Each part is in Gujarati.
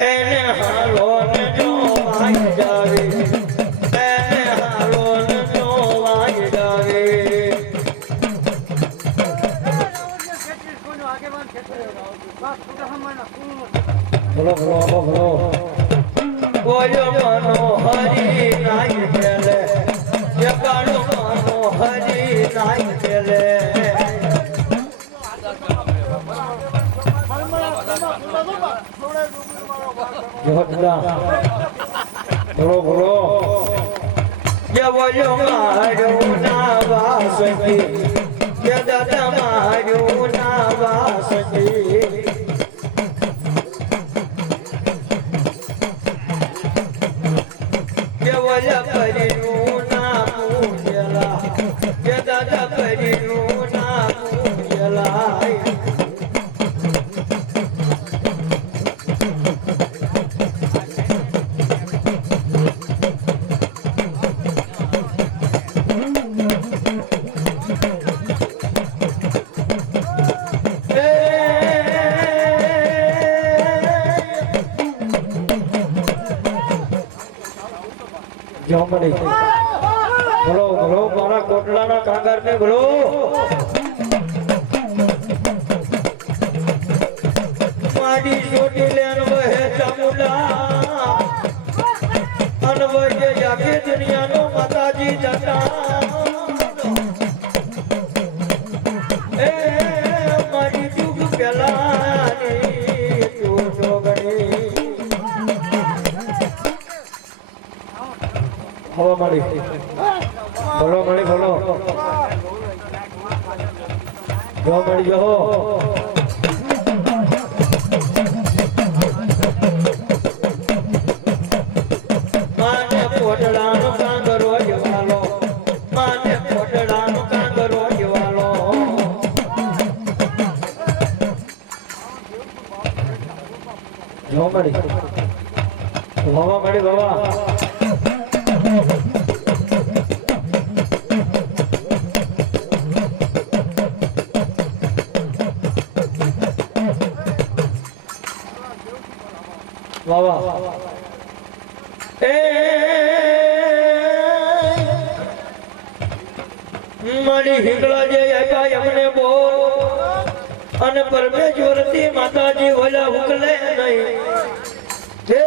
એને હાલો ને જો આઈ જાવે એને હાલો ને જો આઈ જાવે બોલો બોલો બોલો બોલ્યો મનો હરી નાઈ ગેલે જગાડો મનો હરી નાઈ ગેલે બોલો બોલો જવજો મારું ના વાસકી જગત મારું ના વાસકી જવજ પરિનું ના પૂજલા જગત પરિનું ના પૂજલા બોલો બોલો મારા કોટલાના કાંગર ને બોલો મારી છોટી લેન વહે ચામુંડા અન વહે જાગે દુનિયાનો માતાજી જટા એ મારી જુગ પેલાની તું જોગણી હવા મળી બોલો મળી બોલો જો મળી જો માને પોટડાનો કાંગરો જવાલો માને પોટડાનો કાંગરો જવાલો જો મળી હવા મળી બાબા વાવા એ મારી હિંગળા જે આપ્યા એમને બોલ અને પરમેશ્વરથી માતાજી ઓલા ઉકલે નહીં હે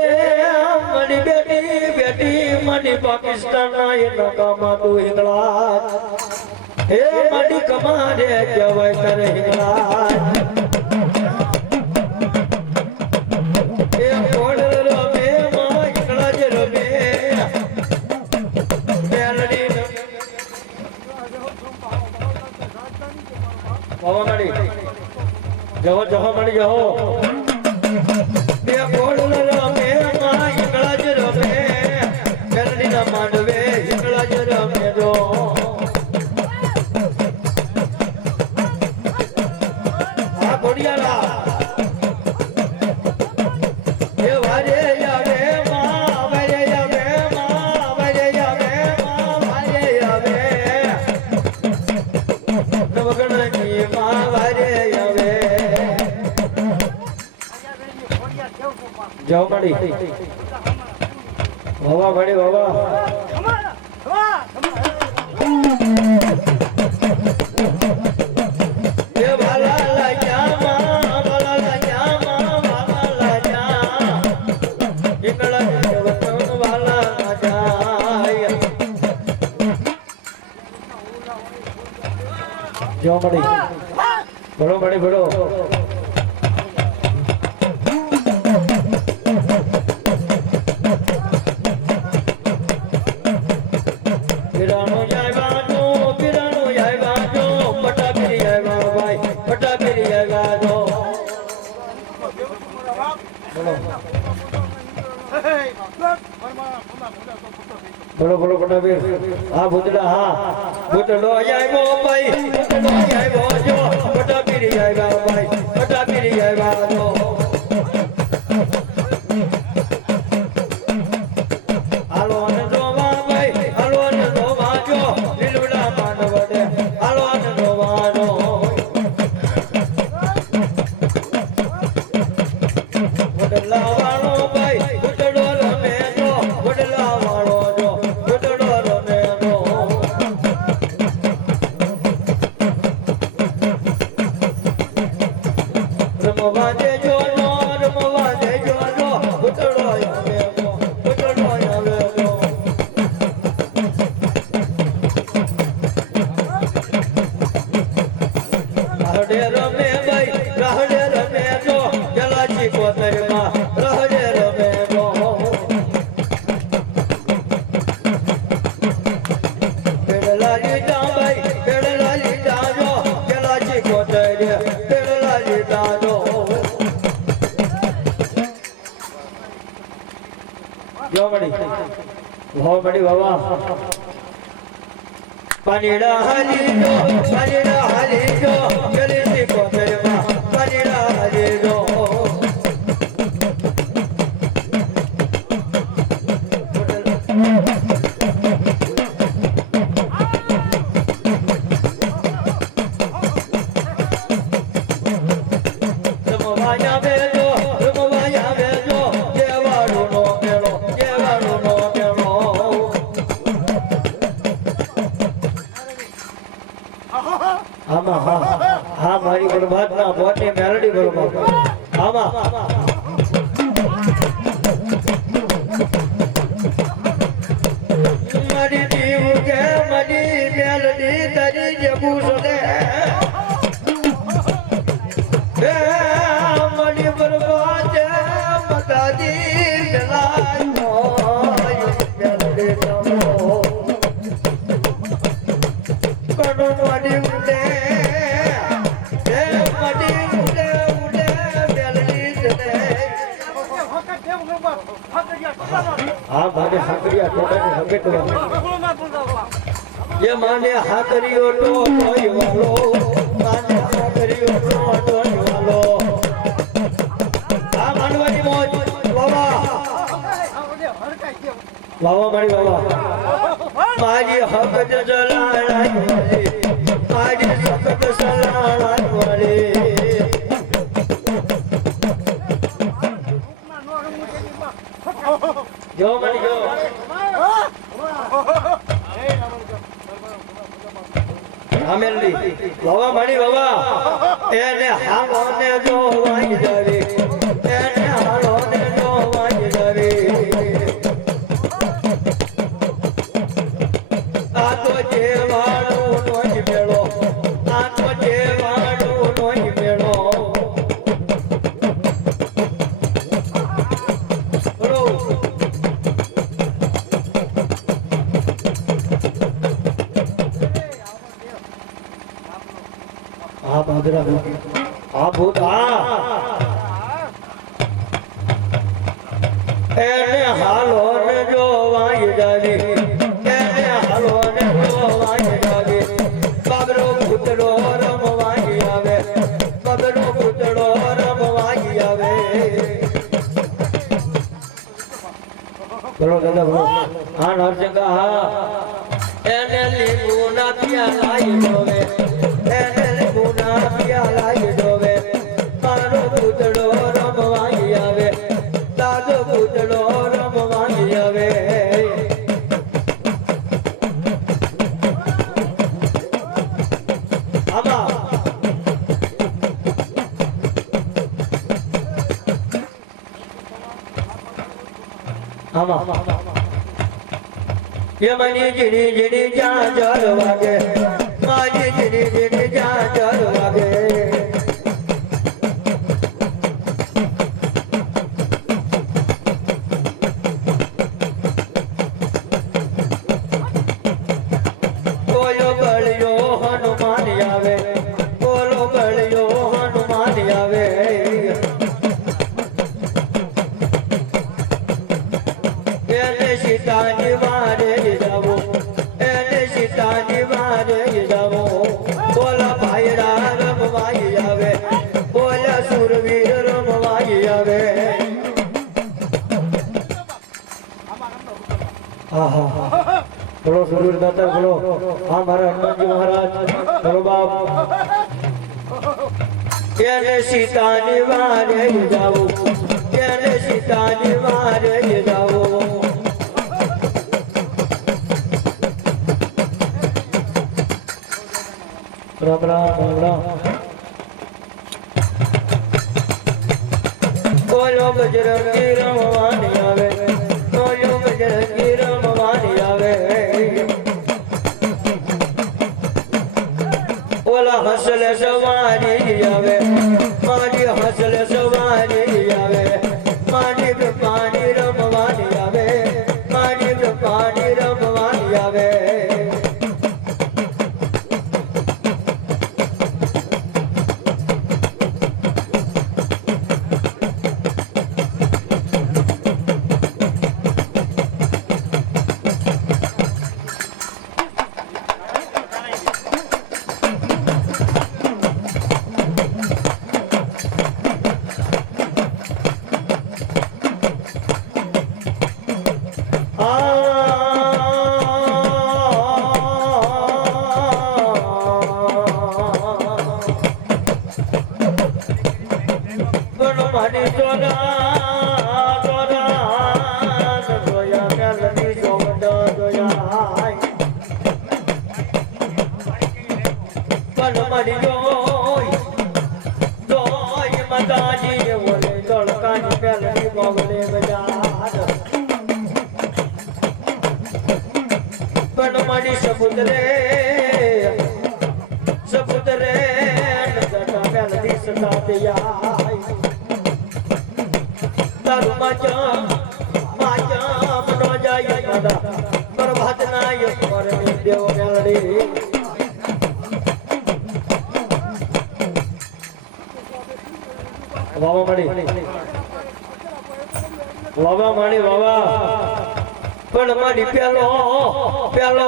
મારી બેટી બેટી મારી પાકિસ્તાનના એ નકામા તું હિંગળા હે મારી કમારે કહેવાય તારે હિંગળા જવો જવો મળી જવો બે કોડલ રમે માં ઈકળા જ રમે ગરડીના માંડવે ઈકળા જ રમે જો આ કોડિયાલા એ વારે આવે માં વારે આવે માં વારે આવે માં વારે આવે નવગણની માં વારે આવે જાઓ મળી હવા મળી હવા એ ભાલા લાગ્યા માં ભાલા લાગ્યા માં ભાલા લાગ્યા જો મળી ભરો મળી ભરો બોલો બોલો પટાબીર હા ભૂતડા હા ભૂતડો આવ્યો ભાઈ ભૂતડો આવ્યો જો પટાબીર આવ્યા ભાઈ પટાબીર આવ્યા જો હાલો ને જોવા ભાઈ હાલો ને જોવા જો લીલુડા માંડવડે હાલો ને જોવાનો ભૂતડા વાળો ભાઈ ભૂતડો રમે જો ભૂતડા વાળો પાણીડા હાલી જો જલેસી કોતરમાં પાણીડા હાલી જો હા મારી બરબાદ ના બોટની મેલડી બરોબર આમાં મારી જીવ કે મારી મેલડી તારી જેવું સદે હે મારી બરબાદ મતાજી મેલાનો મેલડી તમો કડો મારી ઉડે હા માને હાકરિયા ટોટાની હકેટવા એ માને હાકરિયો ટોટોય વાલો માને હાકરિયો ટોટોય વાલો આ માનવાની મોજ વાવા વાવા મારી વાવા મારી હકત જલાણાઈ મારી સખત સલાણાઈ વાલી જો મળી જો આમેલી વાવા મારી વાવા એને હાલો ને જો વાઈ જાવી એને હાલો ને જો વાઈ જાવી આ તો જેવાળું નોઈ મેળો આ તો જેવાળું નોઈ મેળો આ ભૂત એને હાલો ને જો વાઈ જાવી એને હાલો ને જો વાઈ જાવી બાબરો ભૂતડો રમવાઈ આવે બાબરો ભૂતડો રમવાઈ આવે બોલો દાદા બોલો હા નરસિંહ હા એને લીંબુ ના પ્યાલાઈ જોવે એને લીંબુ ના પ્યાલાઈ જોવે મારો ભૂતડો રમવાઈ આવે દાદો ભૂતડો રમવાઈ આવે આમાં યમની જીડી જીડી જ્યાં જળ વાગે મારી જીની જાજર વાગે બોલો બળ્યો હનુમાન આવે બોલો બળ્યો હનુમાન આવે એને સીતાની વારે જાવો એને સીતાની વારે જાવો બોલા ભાઈડા રમવાઈ આવે બોલા સુરવીર રમવાઈ આવે હા હા હા બોલો સુરવીર દાતા બોલો હા મારા હનુમાનજી મહારાજ બોલો બાપ એને સીતાની વારે જાવો એને સીતાની વારે જાવો રામ રામ રામ બોલો બજરંગી રમવાની આવે બોલો બજરંગી રમવાની આવે ઓલા હસલે સવારી આવે મારી હસલે સવારી આવે મારી પાણી રમવાની આવે મારી પાણી રમવાની આવે સપુતરે સપુતરે નજર મેલડી સદા દિયા તારું માજા મનો જાય દાદા પ્રભાત નાય પરમે દેવ મેલડી વાવા મણી વાવા પણ મારી પેલો પેલો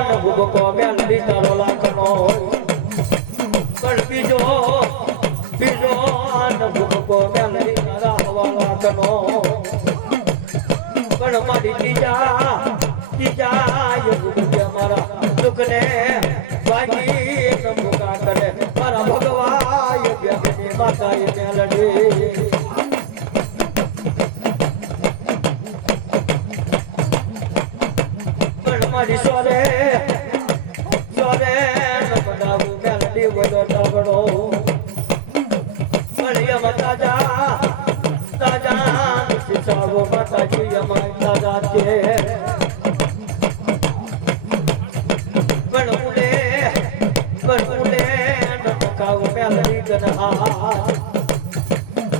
ન ભૂકો મેલડી તારો લાખનો પણ બીજો બીજો ન ભૂકો મેલડી તારા હવા લાખનો પણ મારી ત્રીજા યુગ મારા દુઃખને ભાગી ન ભૂકા કરે મારા ભગવા યોગ્ય માતા મેલડી મારી સોરે સોરે નમદાવું મેલડી બોલો તગડો મળ્યા માતાજા તાજા શિશાવો માતાજી અમારી તાજા છે બણુલે નમકાવું મેલડી ગનહા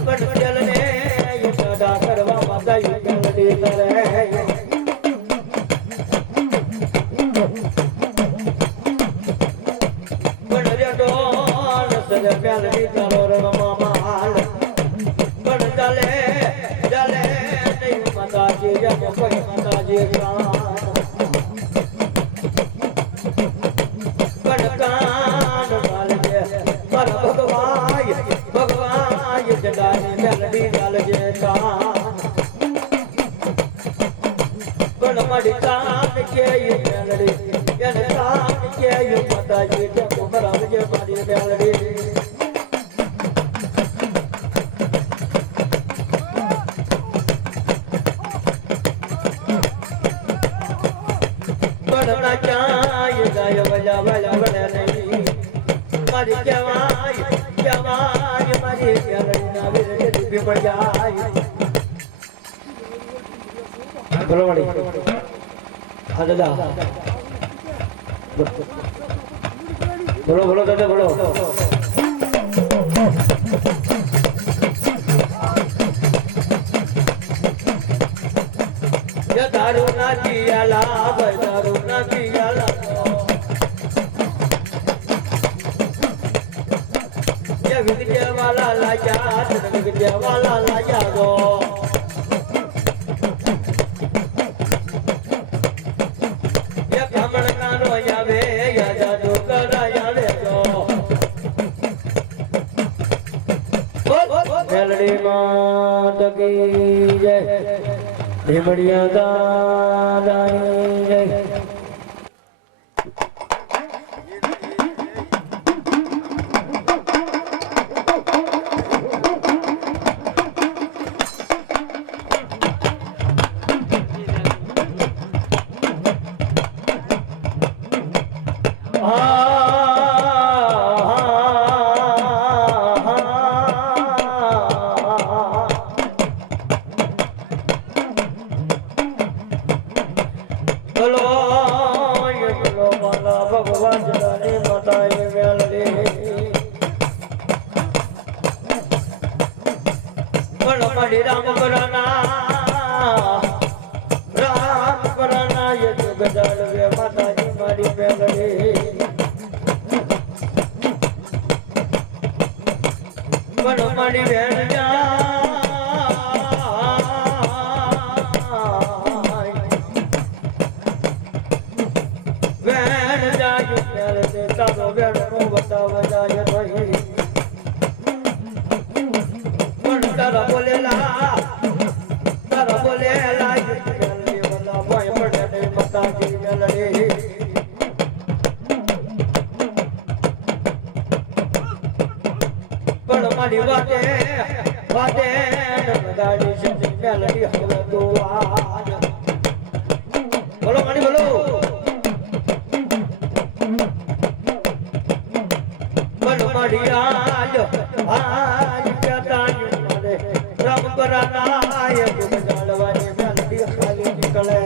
બણજલને યુદ્ધડા કરવા માતા મેલડી કરે મેલડી તારો રમામાલ પણ ચાલે ચાલે નહીં માતાજી જમ કોઈ માતાજી પણ કાન માલજે મારા ભગવાય જડાની મેલડી ચાલજે કાન પણ મારી કાન કે મેલડી એને કાન કે માતાજી જમ બરાબર મારી મેલડી મારી કહેવાય મારી મેલડીના વિરજ દીપી મળી જાય બોલો મળી હા દાદા બોલો બોલો દાદા બોલો દારૂ ના પિયાલા ભાઈ દારૂ ના પિયાલા વિજય વાલા લાયા વિજય વાલા લાયા ગો બ્રાહ્મણ નાનો આવે જાદુ કરાયા રે ગો મેલડી માં તકી જય ભીમડિયા દાદાની જય ભગવાન જલાની માતાએ વેલડી પણ મારી રામ કરાના એ જગદાળ વે માતાજી મારી વેલડી પણ મારી વેણ તારો વેણનો બતાવ જાય રહી પણ તારા બોલેલા જલ્દી વલા ભાઈ પડે ને માતાજી મેલડી પણ મારી વાતે ગાડી છે મેલડી હવે તો બોલો મારી બોલો આજ કતાયું મને રામ કરાના એ જાળવાની મેલડી ખાલી નીકળે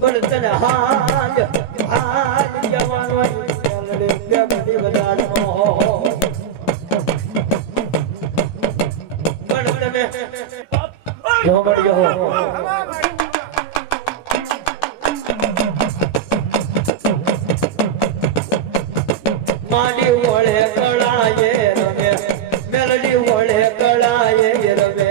પણ તને હાજ જવાનો મેલડી બેગડી બજારનો પણ તમે જો મળ્યો માડી વળે કળાએ રમે મેલડી વળે કળાએ રમે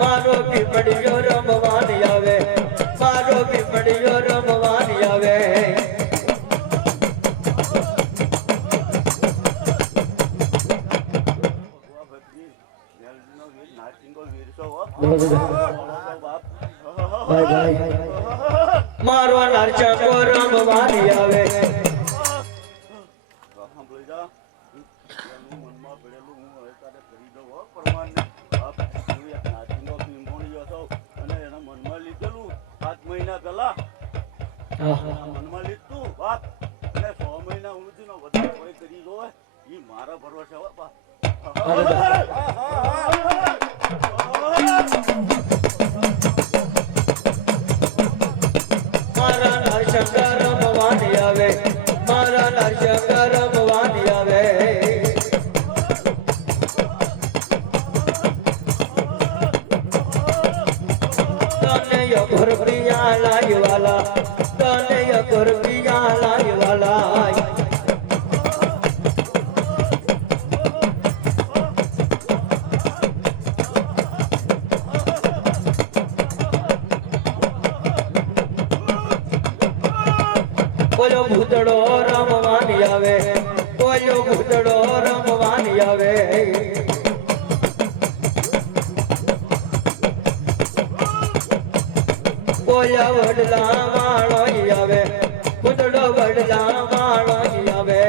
મારો પીપળિયો રમવાની આવે મારો પીપળિયો રમવાની આવે મારો નારચા કો રમવાની આવે મનમાં પડેલું હું હવે તારે કરી દઉં પરમાને અને એના મનમાં લીધેલું 7 મહિના પહેલા મનમાં લીધું બાપ અને 6 મહિના ઊંધી નો વધારે કોઈ કરી દો એ મારા ભરોસે હો બાપ મારા નરશંકર રમવાની આવે મારા નરશંકર રમવાની આવે તને યઘુર પ્રિયા લાયવાલા તને યઘુર પ્રિયા લાયવાલા બોલો ભૂતડો રમવાની આવે બોલો ભૂતડો રમવાની આવે બોલા વડલા માણો આવે ભૂતડો વડલા માણો આવે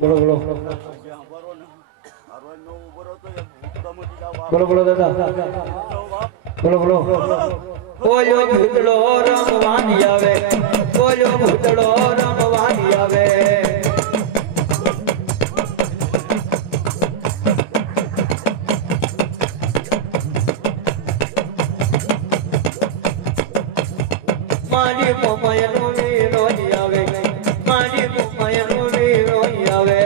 બોલો બોલો બોલો બોલો દાદા બોલો બોલો બોલો ભૂતડો રમવાની આવે બોલો ભૂતડો રમવાની આવે મોમાયનો વીરો આવે મારી મોમાયનો વીરો આવે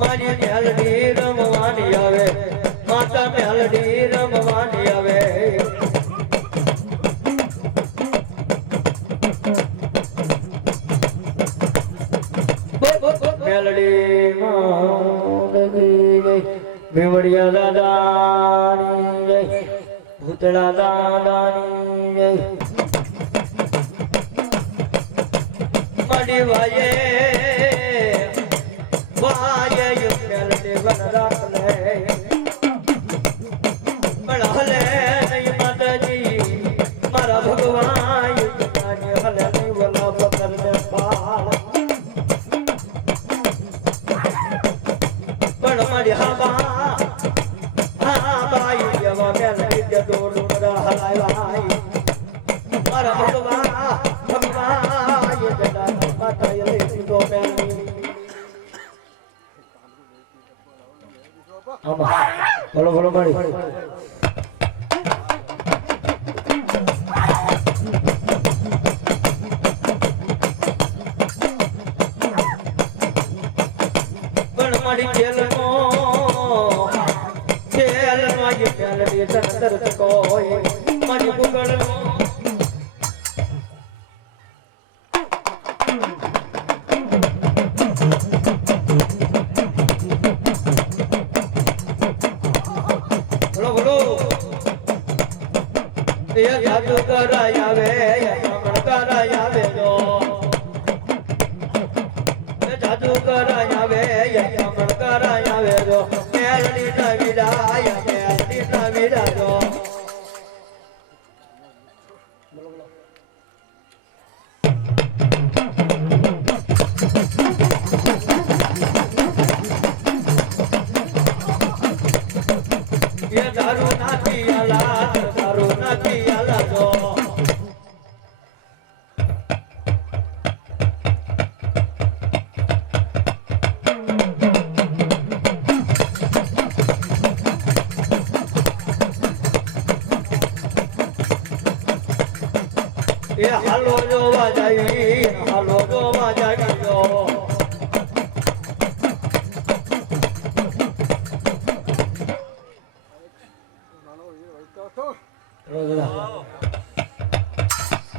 મારી મેલડી રમવાની આવે માતા મેલડી રમવાની આવે મેલડી ભીવડિયા દાદાની જય ભૂતળા દાદાની જય મડી વાયે વાયે મેલડી વનરાત લે પણ હલે નહીં માતાજી મારા ભગવાન હલે નહીં વલા પકડ ને પાળ બોલો બોલો મારી પણ મારી જેલનો ये प्याल ये तंतर कोई मारी बुगड़ बोलो बोलो ये जादू कराया वे ये कमर कराया वे जो ये जादू कराया वे ये कमर कराया वे जो मेरी नवीदाया વિરાજો ये दारू ना पियाला जो ये हालो जो बजाई जो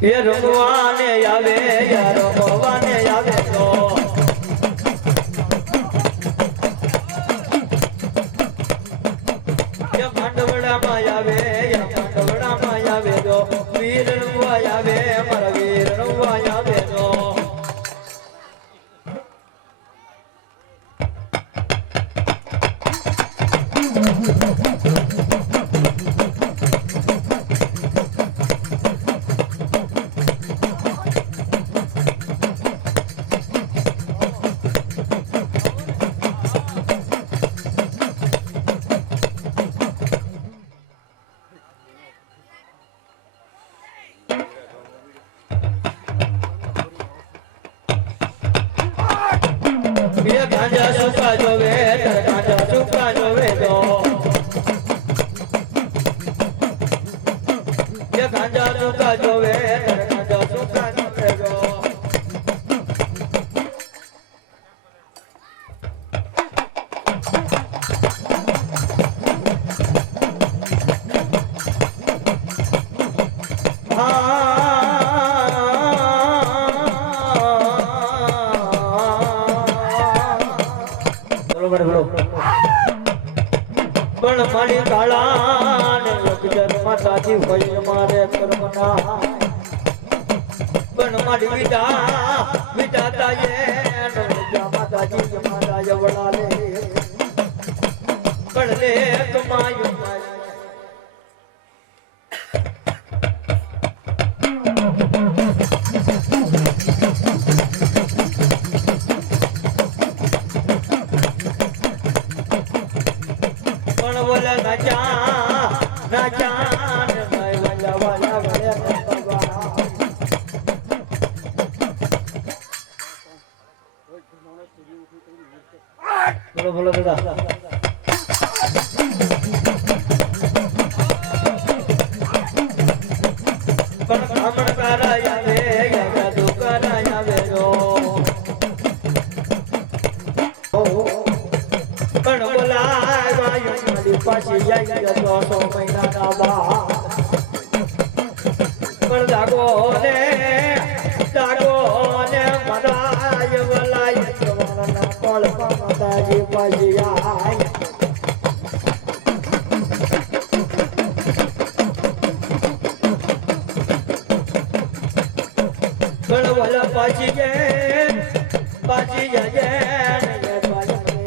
ये रमवाने आवे या रमवाने आवे जो ये मांडवड़ा मायावे या मांडवड़ा मायावे जो वीर रमवायावे मारा वीर रमवायावे जो ये गांजा सुका जोवे गांजा सुका जोवे जो ये गांजा सुका जोवे गांजा सुका जोवे जो પણ મારી કાળા ને લખજન માતાજી હોય મારે કર્મના પણ મારી વિધાતા એ માતાજી મારા જવડા લે પણ લે કમાયું बोला राजा राजा वाला वाला वाला પણ બ્રાહ્મણ કારાય આવે યાદા દુકાનાય આવે રો પણ બોલાય વાયુ મારી પાછી જાય તો 100 મહિનાના બા પણ દાગો ને મરાય વલાય જવાના કોળ માતાજી પાછી આય વલા પાછી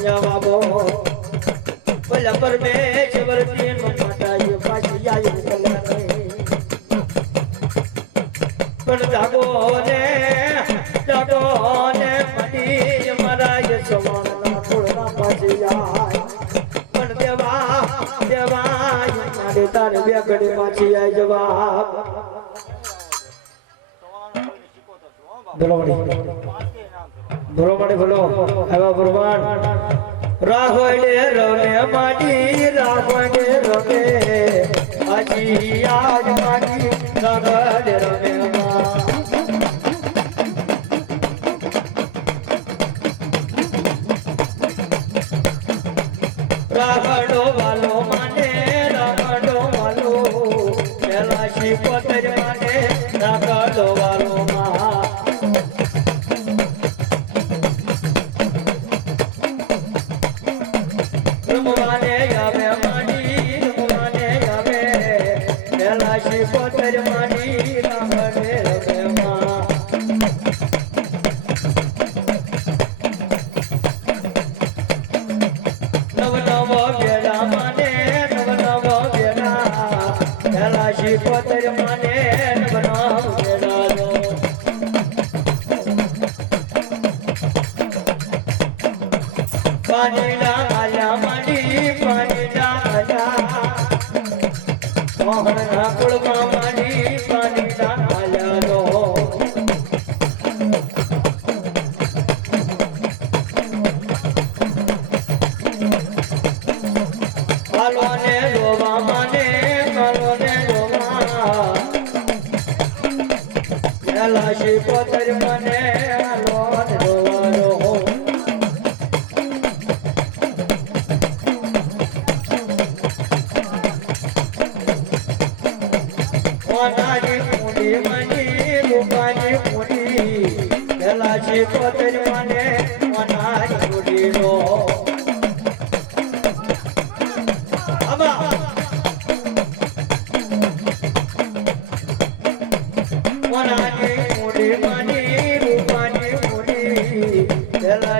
જવાબો વલા પરમેશ્વર પ્રેમ માતાજી પાછી આય પણ જાગો ને મડી મરાય સવાના કોળના પાછી આય પણ દેવા મારે તારે બે ઘડી પાછી આય જવાબ બોલો બોલો આવા ભગવાન રાહોડે રમે માડી રાહોડે રમે આજી આજ માડી રાહોડે રમે રાહડો વાલો માને રાહડો વાલો પેલા શિકોતર માને રાહડો વાલો રમવાને આવે માડી રમવાને આવે પેલા શિકોતર માડી રાહડે રમે શિકોતર માને બનાવ બેડાનો પાણીના આલા માડી પાણીના આલા મોહનના કુળમાં માડી પાણીના આલાનો હાલોને રોવા માને હાલોને શિકોતર મને લોન રોવાનો ઓનાજી મુડી મની રૂપાની મુડી પેલા શિકોતર મને ઓનાજી મુડી રો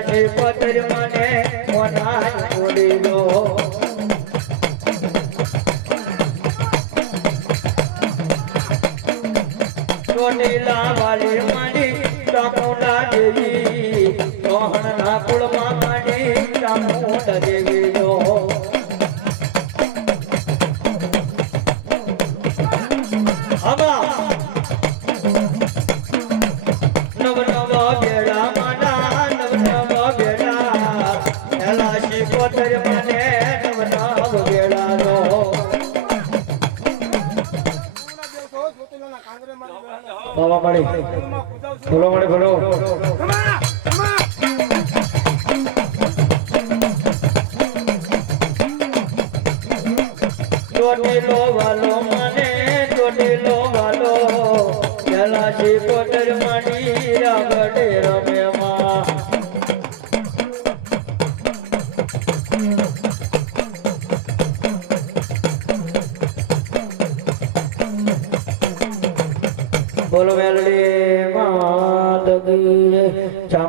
શિકોતર મને ઓનાજી મુડી રો ચોટીલા વાલી માડી ચામુંડા દેવી મોહનના કુળમાં માડી ચામુંડા દેવી નો નવ બેડા માના નવ બેડા પેલા શિકોતર મને નવ બેડા નો બાબા મળી બોલો મળી બોલો ચોટીલો વાલો મને ચોટીલો વાલો પેલા શિકોતર માડી રાગડે રમે બોલો